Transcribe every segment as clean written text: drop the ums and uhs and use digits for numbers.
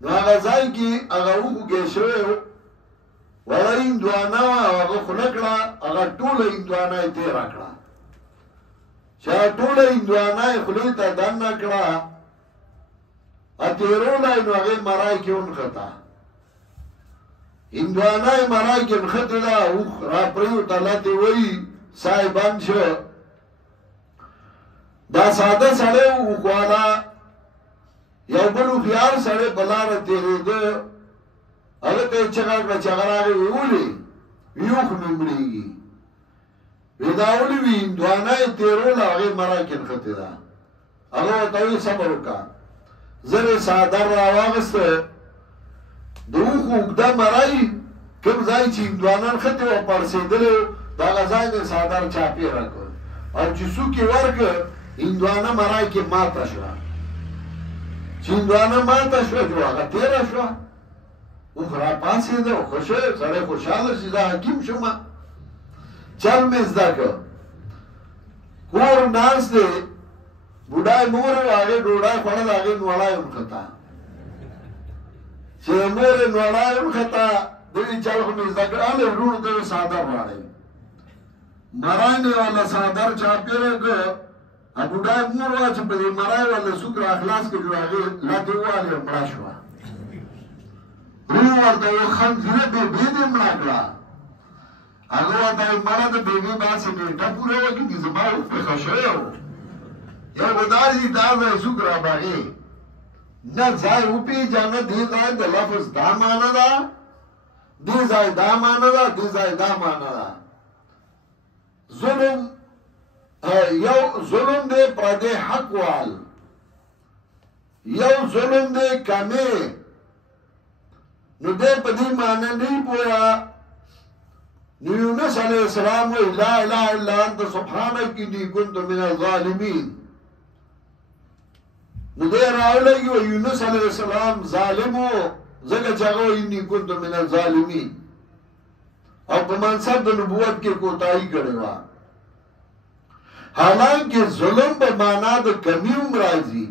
نو هغه ځای کې هغه وګې شوی وړه هندوانه وه او هغه خوله کړه هغه ټوله هندوانه یې تېره کړه چې ټوله هندوانه یې خولې ته دننه کړه تېرولی نو هغې مرای کې ونښته هندوانه یې مرای کې نښتې ده اوښ را پرېوته لتې وایي ساه یې بند شو دا ساده سړی و اوښوالا یو بل هوښیار سړی په لاره تېرېده هغه ته یې چغه کړه چې هغه راغی ویې ولې وي اوښ مې مړېږي وی دا ولې وي هندوانه یې تېروله هغې مرای کې نښتې ده هغه ورته وایي صبر وکړه زر یې څادر راواغسته د اوښ اوږده مرۍ کوم ځای چې هندوانه نښتې وه پړسېدلی و د هغه ځای مې څادر چاپېره کړ او چې څوک یې ورکړ هندوانه مرای کې ماته شوه چې هندوانه ماته شوه جو هغه تېره شوه اوښ را پاڅېده او ښه شوی سړی خوشحاله شي زه حکیم شومه چل مې زده کړ کور ناست دی بوډای مور یې هغې ډوډۍ خوړل هغې نوړی ونښته چې مور یې نوړی ونښته دوی چل خو مې زده کړ هلې وروڼو ته یې څادر راړی مرای مې والا څادر چاپېره کړ بوډای مور وه چې په دې مرای والا سوک را خلاص کړ جو هغې لتې ووهلې او مړه شوه وروڼو ورته ویل خنزیره بېبې دې مړه کړه هغه ورته وایي مړه د بېبې داسې نېټه پوره وکړي زما اوښ پې ښه شوی و یو به داسې دا ځای څوک راباغې نه ځای وپېژنه دې ځای د لفظ دا معنه ده دې ځای دا معنه ده دې ځای دا معنه ده ظلم یو ظلم دی پردی حق وال یو ظلم دی کمې نو دې په دې معنی نه پوهه نو یونس علیه السلام وایي لا اله الا انت سبحانک انی کنت من الظالمین نو دې راولګي وایي یونس علیه السلام ظالم و ځکه چې هغه وایي انی کنت من الظالمین او په منصب د نبوت کې کوتاهي کړې وه حالانکه ظلم په معنا د کمی هم راځي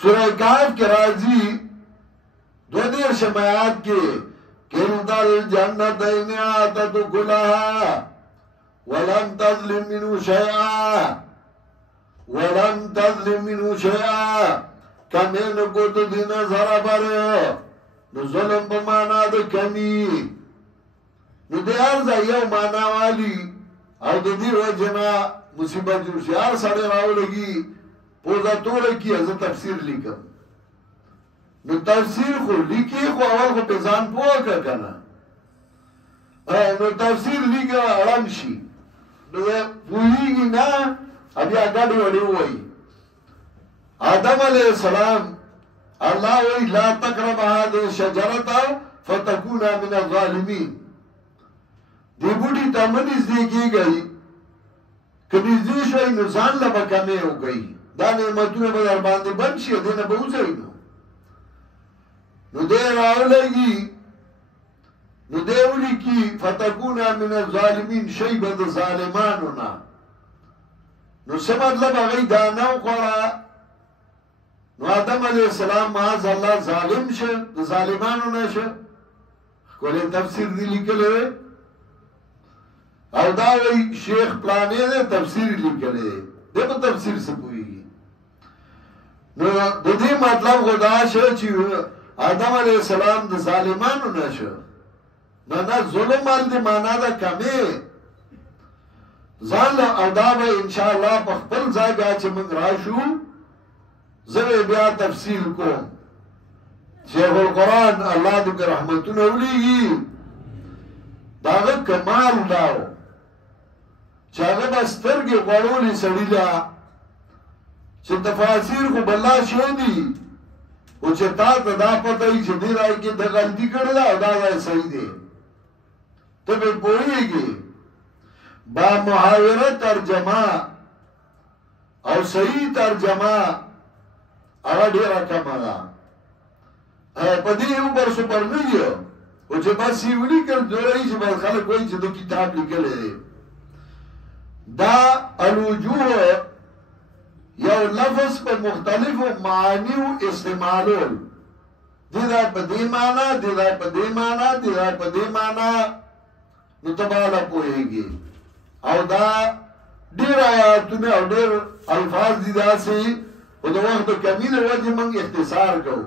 سوره کهف کې راځي 22 آیات کې کلتا الجنتین آتت کلها ولن تظلم منه شیئا کمی نکو تو دین ذرا بر نو ظلم په معنا د کمی نو د هر ځای یو معنا والی او د دې وجنا مصیبت جوړ شي هر سړی راولګي پوزه توره کې زه تفسیر لیکم نو تفسیر خو لیکي خو اول خو په ځان پوه کړه کنه نو تفسیر لیکه اړم شي نو پوهیږي نه بیا ګډې وړې ووایي آدم علیه السلام الله وایي لا تقرب هذه الشجرة فتكونا من الظالمین دی بوټي ته مه نږدې کېږئ که نږدې شوئ نو ځان له به کمې وکئ دا نعمتونه به در باندې بند شي دې نه به وځئ نو دی راولګي نو دی ولیکي فتکونا من الظالمین شی به د ظالمانو نه نو څه مطلب هغوی دا نه وخوړه نو آدم علیه السلام معاذ الله ظالم شه د ظالمانو نه شه ښکلی تفسیر دی لیکلی او دا وی شیخ پلانی دے تفسیر لیکلی دے په تفسیر سے پوئیگی نو دو دی مطلب خدا شو چی آدم علیہ السلام دا ظالمانو نشو نا ظلم آل دی مانا دا کمی ځان له او دا به انشاءالله په خپل ځای بیا چې موږ راشو زه بیا تفصیل کوم شیخ القرآن الله دې په رحمتونه ولیږي د هغه کمال دا و چې هغه به سترګې غوړولې سړي له چې تفاسیر خو بلا شوی دي او چې تا ته دا پته وي چې دې رای کې د غلطي کړې ده او دا ځای صحیح دی ته به پوهېږي با محاوره ترجمه او صحیح ترجمه هغه ډېره کمه ده په دې یو بر سپر نه یو او چې بس یې ولیکل جوړوي چې بس خلک وایي چې د کتاب لیکلی دی دا الوجوه یو لفظ په مختلفو معانیو استعمالول دیدای پا دیمانا دیدای پا دیمانا دیدای پا دیمانا نو تبالا پوئیگی او دا دیر آیاتونه او دیر الفاظ دی دا سی و دا وقت کمی دا وجه منگ اختصار کرو